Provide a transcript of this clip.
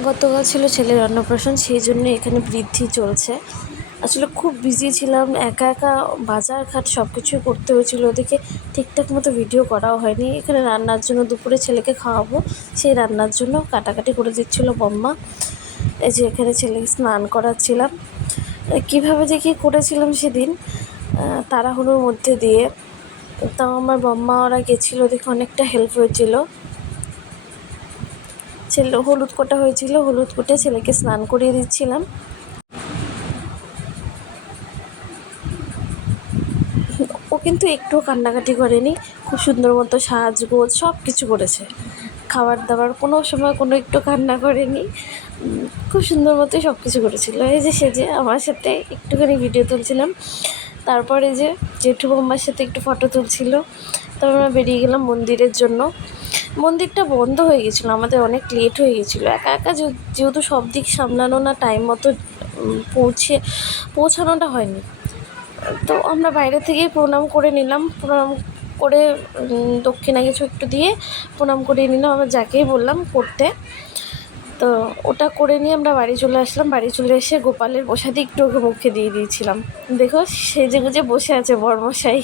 গতকাল ছিল ছেলের অন্নপ্রাশন, সেই জন্য এখানে বৃদ্ধি চলছে। আসলে খুব বিজি ছিলাম, একা একা বাজার ঘাট সব কিছুই করতে হয়েছিল, ওদিকে ঠিকঠাক মতো ভিডিও করাও হয়নি। এখানে রান্নার জন্য দুপুরে ছেলেকে খাওয়াবো, সেই রান্নার জন্য কাটাকাটি করে দিচ্ছিল বম্মা। এই যে এখানে ছেলেকে স্নান করাচ্ছিলাম। কীভাবে যে কী করেছিলাম সেদিন তাড়াহুড়োর মধ্যে দিয়ে, তাও আমার বম্মা ওরা গেছিলো দেখে অনেকটা হেল্প হয়েছিল। ছেলে হলুদ কোটা হয়েছিল, হলুদ কোটে ছেলেকে স্নান করিয়ে দিচ্ছিলাম। ও কিন্তু একটুও কান্নাকাটি করেনি, খুব সুন্দর মতো সাজগোজ সব কিছু করেছে। খাবার দাবার কোনো সময় কোনো একটু কান্না করেনি, খুব সুন্দর মতোই সব কিছু করেছিল। এই যে সেজে আমার সাথে একটুখানি ভিডিও তুলছিলাম, তারপরে যে জেঠু বম্মার সাথে একটু ফটো তুলছিল। তারপর আমরা বেরিয়ে গেলাম মন্দিরের জন্য। মন্দিরটা বন্ধ হয়ে গেছিলো, আমাদের অনেক লেট হয়ে গেছিলো। একা একা যেহেতু সব দিক সামলানো না, টাইম মতো পৌঁছানোটা হয়নি। তো আমরা বাইরে থেকেই প্রণাম করে নিলাম, প্রণাম করে দক্ষিণা কিছু একটু দিয়ে প্রণাম করিয়ে নিলাম, আমরা যাকেই বললাম করতে। তো ওটা করে নিয়ে আমরা বাড়ি চলে আসলাম। বাড়ি চলে এসে গোপালের প্রসাদে একটু ওকে মুখে দিয়ে দিয়েছিলাম। দেখো সেজে গুজে বসে আছে বরমশাই।